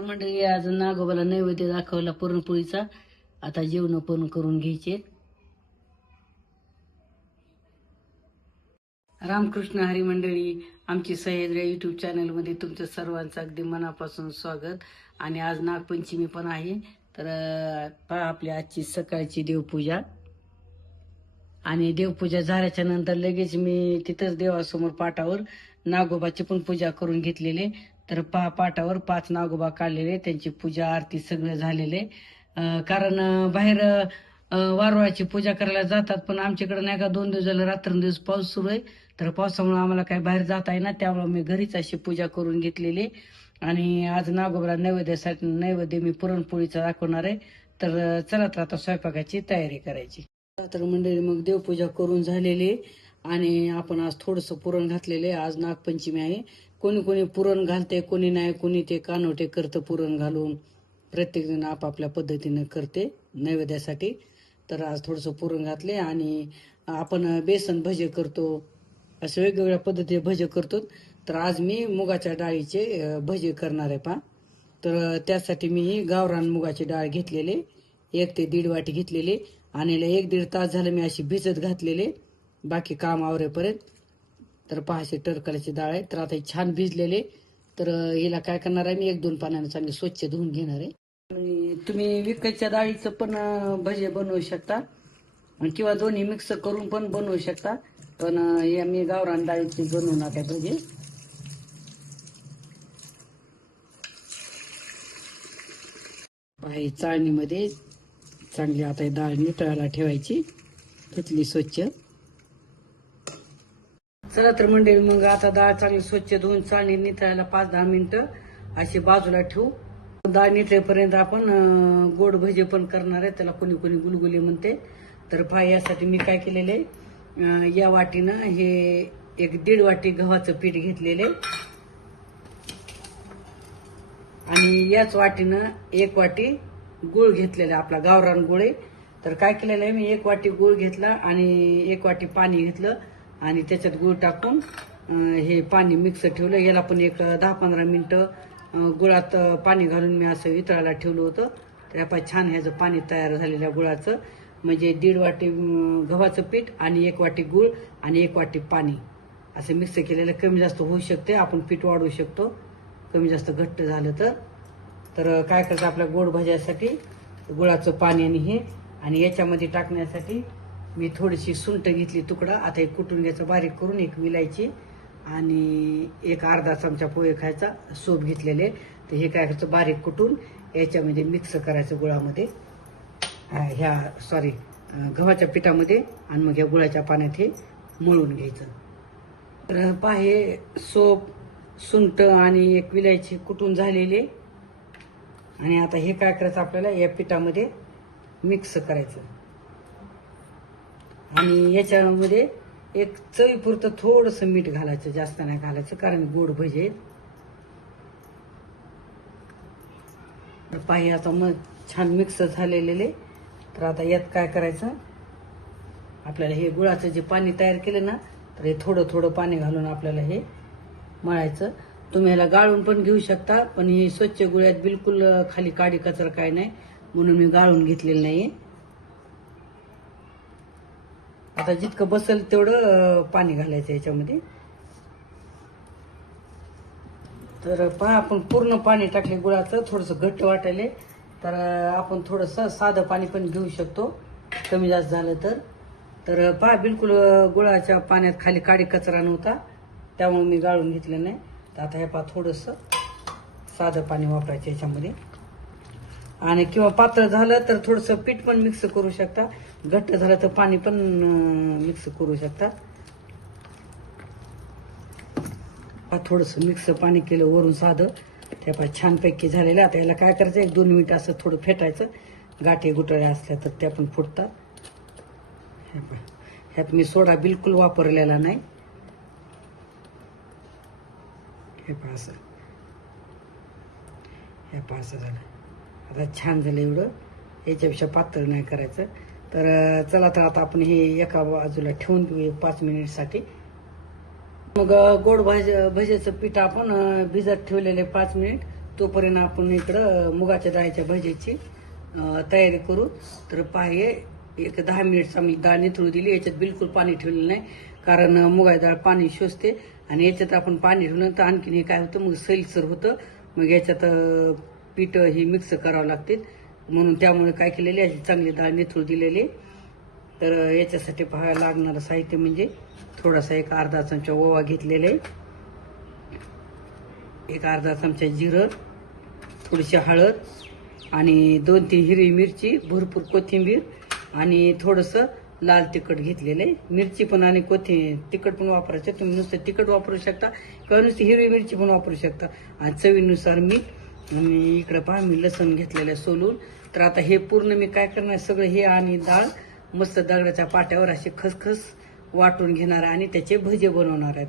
मंडळी आज नागोबाला नैवेद्य दाखवला पुरणपोळीचा. आता जेवण पण करून घ्यायचे. रामकृष्ण हरी मंडळी आमची सह्याद्री युट्यूब चॅनलमध्ये तुमचं सर्वांचं अगदी मनापासून स्वागत. आणि आज नागपंचमी पण आहे तर पहा आपली आजची सकाळची देवपूजा. आणि देवपूजा झाल्याच्यानंतर लगेच मी तिथंच देवासमोर पाटावर नागोबाची पण पूजा करून घेतलेले तर पा पाटावर पाच नागोबा काढलेले त्यांची पूजा आरती सगळं झालेले. कारण बाहेर अं, वारुळाची पूजा करायला जातात पण आमच्याकडे नाही का दोन दिवस झालं रात्रंदिवस पाऊस सुरू आहे. तर पावसामुळे आम्हाला काही बाहेर जाता येईना त्यामुळे मी घरीच अशी पूजा करून घेतलेली. आणि आज नागोबाला नैवेद्यासाठी नैवेद्य मी पुरणपोळीचा दाखवणार आहे. तर चला तर आता स्वयंपाकाची तयारी करायची. तर मंडळी मग देवपूजा करून झालेली. आणि आपण आज थोडंसं पुरण घातलेले आज नागपंचमी आहे. कोणी कोणी पुरण घालते कोणी नाही कोणी ते कानोटे करतं पुरण घालून. प्रत्येकजण आपापल्या पद्धतीनं करते नैवेद्यासाठी. तर आज थोडंसं पुरण घातले आणि आपण बेसन भजे करतो. असे वेगवेगळ्या पद्धतीने भजे करतो. तर आज मी मुगाच्या डाळीचे भजे करणार आहे पा तर त्यासाठी मी गावरान मुगाची डाळ घेतलेले एक ते दीड वाटी घेतलेले आणि एक दीड तास झालं मी अशी भिजत घातलेले बाकी काम आवरेपर्यंत. तर पहाशे टरकल्याची डाळ आहे तर आता हे छान भिजलेले. तर हिला काय करणार आहे मी एक दोन पाण्याने चांगले स्वच्छ धुवून घेणार आहे. आणि तुम्ही विकतच्या डाळीचं पण भजे बनवू शकता. आणि किंवा दोन्ही मिक्स करून पण बनवू शकता. पण हे मी गावरान डाळीची बनवू नका भजे. पाही चाळणीमध्ये चांगली आता ही डाळ नितळायला ठेवायची. धुतली स्वच्छ. चला तर मंडळी मग आता डाळ चांगली स्वच्छ धुवून चाळणी नितळायला पाच दहा मिनिटं. अशी बाजूला ठेवू. डाळ नितळेपर्यंत आपण गोड भजे पण करणार आहे. त्याला कोणी कोणी गुलगुली म्हणते. तर पहा यासाठी मी काय केलेलं आहे? या वाटीनं हे एक दीड वाटी गव्हाचं पीठ घेतलेले आणि याच वाटीनं एक वाटी गुळ घेतलेला आपला गावरान गुळ आहे. तर काय केलेलं आहे? मी एक वाटी गुळ घेतला आणि एक वाटी पाणी घेतलं. आणि त्याच्यात गुळ टाकून हे पाणी मिक्स ठेवलं. याला पण एक दहा पंधरा मिनटं गुळात पाणी घालून मी असं वितळायला ठेवलं होतं. तर आपण छान ह्याचं पाणी तयार झालेल्या गुळाचं. म्हणजे दीड वाटी गव्हाचं पीठ आणि एक वाटी गुळ आणि एक वाटी पाणी. असं मिक्स केलेलं. कमी जास्त होऊ शकते. आपण पीठ वाढवू शकतो. कमी जास्त घट्ट झालं तर. तर काय करायचं आपल्या गोड भाज्यासाठी गुळाचं पाणी आणि हे. आणि याच्यामध्ये टाकण्यासाठी मी थोडीशी सुंट घेतली तुकडा. आता एक कुटून घ्यायचं बारीक करून एक विलायची आणि एक अर्धा चमचा पोहे खायचा सोप घेतलेले. तर हे काय करायचं बारीक कुटून याच्यामध्ये मिक्स करायचं गुळामध्ये. ह्या सॉरी गव्हाच्या पिठामध्ये आणि मग ह्या गुळाच्या पाण्यात हे मळून घ्यायचं. तर पाहे सोप सुंट आणि एक विलायची कुटून झालेले. आणि आता हे काय करायचं आपल्याला या पिठामध्ये मिक्स करायचं. आणि याच्यामध्ये एक चवीपुरतं थोडंसं मीठ घालायचं जास्त नाही घालायचं कारण गोड भजे आहेत. तर पाही आता मग छान मिक्स झालेले तर आता यात काय करायचं? आपल्याला हे गुळाचं जे पाणी तयार केलं ना तर हे थोडं थोडं पाणी घालून आपल्याला हे मळायचं. तुम्ही ह्याला गाळून पण घेऊ शकता पण हे स्वच्छ गुळ्यात बिलकुल खाली काडी कचरा काय नाही म्हणून मी गाळून घेतलेलं नाहीये. आता जितकं बसेल तेवढं पाणी घालायचं याच्यामध्ये. तर पहा आपण पूर्ण पाणी टाकले गुळाचं थोडंसं घट्ट वाटायले. तर आपण थोडंसं साधं पाणी पण घेऊ शकतो. कमी जास्त झालं तर. तर पहा बिलकुल गुळाच्या पाण्यात खाली काडी कचरा नव्हता. त्यामुळे मी गाळून घेतलं नाही. तर आता हे पहा थोडंसं साधं पाणी वापरायचं याच्यामध्ये. आणि किंवा पातळ झालं तर थोडंसं पीठ पण मिक्स करू शकता. घट्ट झालं तर पाणी पण मिक्स करू शकता. हा थोडंसं मिक्स पाणी केलं वरून साधं. त्या पाय छानपैकी झालेलं. आता याला काय करायचं? एक दोन मिनिट असं थोडं फेटायचं. गाठी गुटाळ्या असल्या तर त्या पण फुटतात. हे पहा. ह्यात मी सोडा बिलकुल वापरलेला नाही. हे पहा असं. हे पहा असं झालं. आता छान झालं एवढं. याच्यापेक्षा पातळ नाही करायचं. तर चला तर आता आपण हे एका बाजूला ठेवून देऊ पाच मिनिटसाठी. मग गोड भज भजेचं पीठ आपण अं, भिजत ठेवलेले पाच मिनिट. तोपर्यंत आपण इकडं मुगाच्या डाळीच्या भजेची तयारी करू. तर पाहे एक दहा मिनिट आम्ही डाळ निथळू दिली. याच्यात बिलकुल पाणी ठेवलेलं नाही. कारण मुगाची डाळ पाणी शोषते. आणि याच्यात आपण पाणी ठेवलं तर आणखीन हे काय होतं? मग सैलसर होतं. मग याच्यात पीठ ही मिक्स करावं लागते. म्हणून त्यामुळे काय केलेले अशी चांगली डाळ निथळू दिलेली तर याच्यासाठी पाहायला लागणारं साहित्य म्हणजे थोडासा एक अर्धा चमचा ओवा घेतलेले एक अर्धा चमचा जिरं थोडीशी हळद आणि दोन तीन हिरवी मिरची भरपूर कोथिंबीर आणि थोडंसं लाल तिखट घेतलेलं आहे. मिरची पण आणि कोथि तिखट पण वापरायचं. तुम्ही नुसतं तिखट वापरू शकता किंवा नुसती हिरवी मिरची पण वापरू शकता. आणि चवीनुसार मीठ आणि इकडं पहा मी लसण घेतलेलं आहे सोलून. तर आता हे पूर्ण मी काय करणार सगळं हे आणि डाळ मस्त दगडाच्या पाट्यावर असे खसखस वाटून घेणार आहे आणि त्याचे भजे बनवणार आहेत.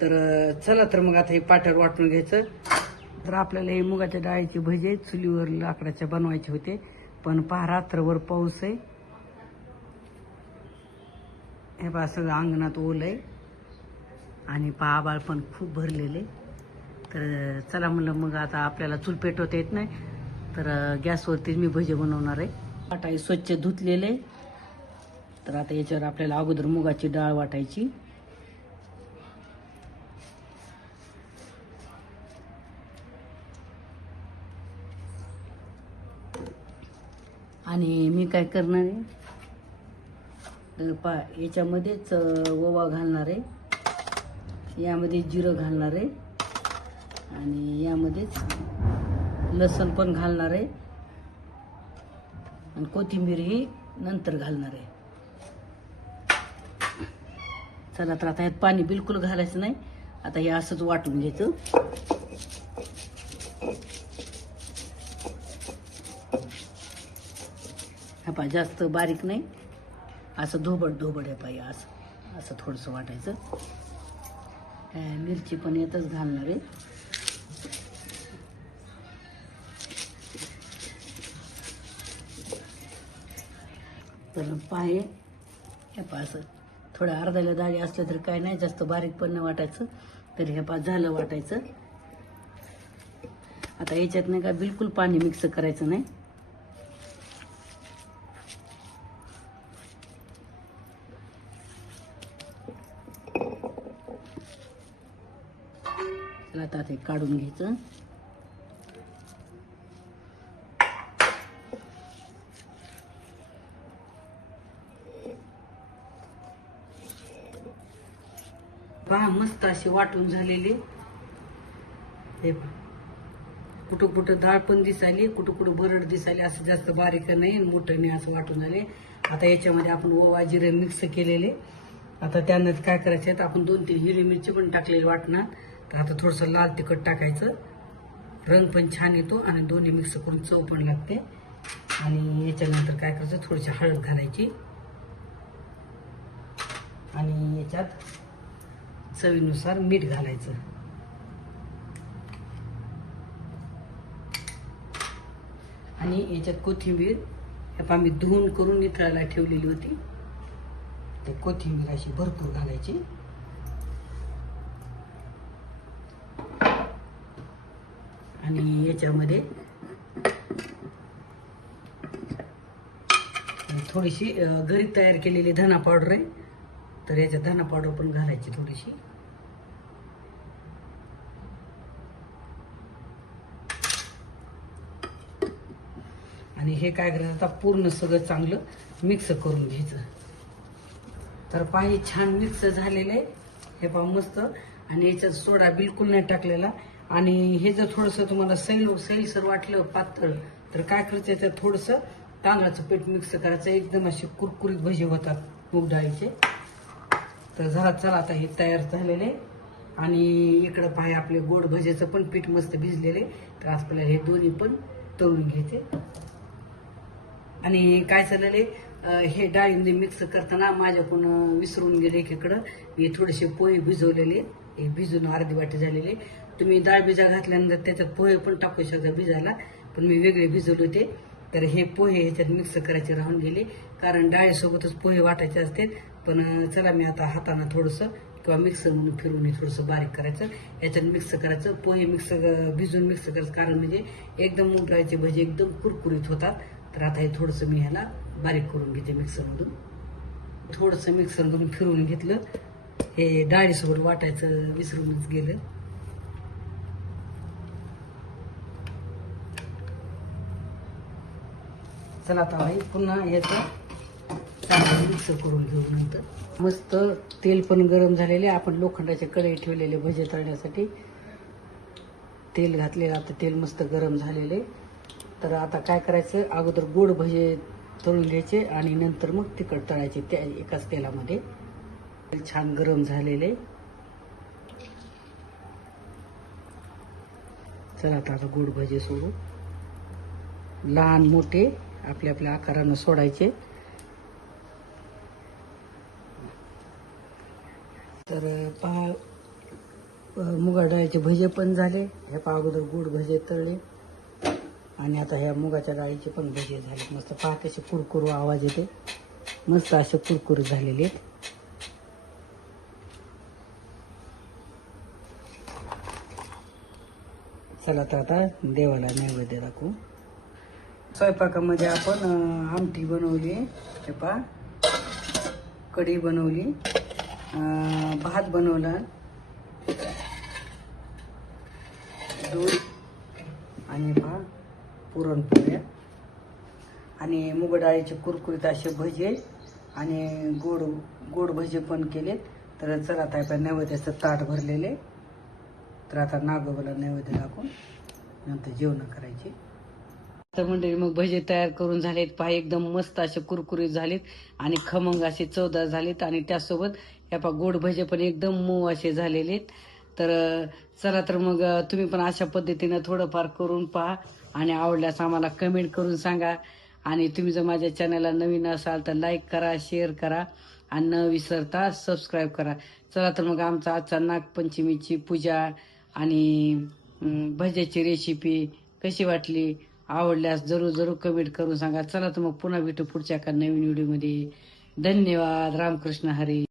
तर चला तर मग आता हे पाट्यावर वाटून घ्यायचं. तर आपल्याला हे मुगाच्या डाळीचे भजे चुलीवर लाकडाच्या बनवायचे होते. पण पहा रात्रभर पाऊस आहे. हे पहा सगळं अंगणात ओलं आहे. आणि पहा आबाळ पण खूप भरलेले. तर चला म्हणलं मग आता आपल्याला चूल पेटवता येत नाही. तर गॅसवरतीच मी भजे बनवणार आहे. वाटाई स्वच्छ धुतलेले. तर आता याच्यावर आपल्याला अगोदर मुगाची डाळ वाटायची. आणि मी काय करणार आहे? पा याच्यामध्येच ओवा घालणार आहे. यामध्ये जिरं घालणार आहे. आणि यामध्येच लसण पण घालणार आहे. आणि कोथिंबीर ही नंतर घालणार आहे. चला तर आता ह्यात पाणी बिलकुल घालायचं नाही. आता हे असंच वाटून घ्यायचं. हा पा जास्त बारीक नाही. असं धोबड धोबड आहे पाहिजे असं. असं थोडंसं वाटायचं. मिरची पण येतच घालणार आहे. तर पाय हे पा असं अर्ध्याला डाळी असल्या तर काय नाही जास्त बारीक पण नाही वाटायचं. तर हे पा झालं वाटायचं. आता याच्यात नाही का बिलकुल पाणी मिक्स करायचं नाही. आता ते काढून घ्यायचं. पहा मस्त अशी वाटून झालेली. हे पहा कुठं कुठं डाळ पण दिसायली कुठं कुठं बरड दिसायली असं जास्त बारीक नाही आणि मोठं नाही असं वाटून झाले. आता याच्यामध्ये आपण ओवा जिरे मिक्स केलेले. आता त्यानं काय करायचे तर आपण दोन तीन हिरवी मिरची पण टाकलेली वाटणार. तर आता थोडंसं लाल तिखट टाकायचं. रंग पण छान येतो आणि दोन्ही मिक्स करून चव पण लागते. आणि याच्यानंतर काय करायचं थोडीशी हळद घालायची. आणि याच्यात चवीनुसार मीठ घालायचं. आणि याच्यात कोथिंबीर हे आम्ही धुवून करून निथळायला ठेवलेली होती. तर कोथिंबीर अशी भरपूर घालायची. आणि याच्यामध्ये थोडीशी घरी तयार केलेली धना पावडर आहे. तर याच्यात धना पावडर पण घालायची थोडीशी. आणि हे काय करायचं? आता पूर्ण सगळं चांगलं मिक्स करून घ्यायचं. तर पाणी छान मिक्स झालेलं आहे. हे पहा मस्त. आणि याच्यात सोडा बिलकुल नाही टाकलेला. आणि हे जर थोडंसं तुम्हाला सैल सैलसर वाटलं पातळ तर काय करायचं? याच्यात थोडंसं तांदळाचं पीठ मिक्स करायचं. एकदम असे कुरकुरीत भजे होतात मूग डाळीचे. तर झाला चला आता हे तयार झालेले आणि इकडं पाय आपले गोड भजेचं पण पीठ मस्त भिजलेले तर आपल्याला हे दोन्ही पण तळून घ्यायचे. आणि काय झालेले हे डाळीमध्ये मिक्स करताना माझ्याकडून विसरून गेले एकीकडं मी थोडेसे पोहे भिजवलेले. हे भिजून अर्धी वाटी झालेले. तुम्ही डाळ भिजा घातल्यानंतर त्याच्यात पोहे पण टाकू शकता भिजायला. पण मी वेगळे भिजवले होते. तर हे पोहे ह्याच्यात मिक्स करायचे राहून गेले. कारण डाळीसोबतच पोहे वाटायचे असते. पण चला मी आता हाताने थोडंसं किंवा मिक्सर म्हणून फिरून थोडंसं बारीक करायचं. याच्यात मिक्स करायचं. पोहे मिक्स भिजून मिक्स करायचं. कारण म्हणजे एकदम मूग भजी भजे एकदम कुरकुरीत होतात. तर आता हे थोडंसं मी ह्याला बारीक करून घेते मिक्सरमधून. थोडंसं मिक्सरमधून फिरवून घेतलं. हे डाळीसोबत वाटायचं विसरूनच गेलं. चला आता भाई पुन्हा याचं चांगलं मिक्स करून घेऊ नंतर. मस्त तेल पण गरम झालेले. आपण लोखंडाचे कढई ठेवलेले भजे तळण्यासाठी. तेल घातलेलं आता तेल मस्त गरम झालेले. तर आता काय करायचं? अगोदर गोड भजे तळून घ्यायचे आणि नंतर मग तिखट तळायचे त्या एकाच तेलामध्ये. छान गरम झालेले. चला आता आता गोड भजे सोडू. लहान मोठे आपल्या आपल्या आकारानं सोडायचे. तर पहा मुगा डाळीचे भजे पण झाले. हे पहा अगोदर गोड भजे तळले. आणि आता ह्या मुगाच्या डाळीचे पण भजे झाले. मस्त पाहत असे कुरकुरू आवाज येते. मस्त असे कुरकुरू झालेले आहेत. चला तर आता देवाला नैवेद्य दाखवू. स्वयंपाकामध्ये आपण आमटी बनवली. हे पा कढी बनवली. भात बनवला दूध आणि पा पुरणपोळ्या आणि मुग डाळीचे कुरकुरीत असे भजे आणि गोड गोड भजे पण केलेत. तर चला आता आपल्या नैवेद्याचं ताट भरलेले. तर आता नागोबाला नैवेद्य दाखवून नंतर जेवण करायचे. तर मंडळी मग भजे तयार करून झालेत. पहा एकदम मस्त असे कुरकुरीत झालेत आणि खमंग असे चवदार झालेत. आणि त्यासोबत या पहा गोड भजे पण एकदम मऊ असे झालेले आहेत तर चला तर मग तुम्ही पण अशा पद्धतीनं थोडंफार करून पहा. आणि आवडल्यास आम्हाला कमेंट करून सांगा. आणि तुम्ही जर माझ्या चॅनलला नवीन असाल तर लाईक करा शेअर करा आणि न विसरता सबस्क्राईब करा. चला तर मग आमचा आजचा नागपंचमीची पूजा आणि भज्याची रेसिपी कशी वाटली? आवडल्यास जरूर जरूर कमेंट करून सांगा. चला तर मग पुन्हा भेटू पुढच्या एका नवीन व्हिडिओमध्ये धन्यवाद. रामकृष्ण हरी.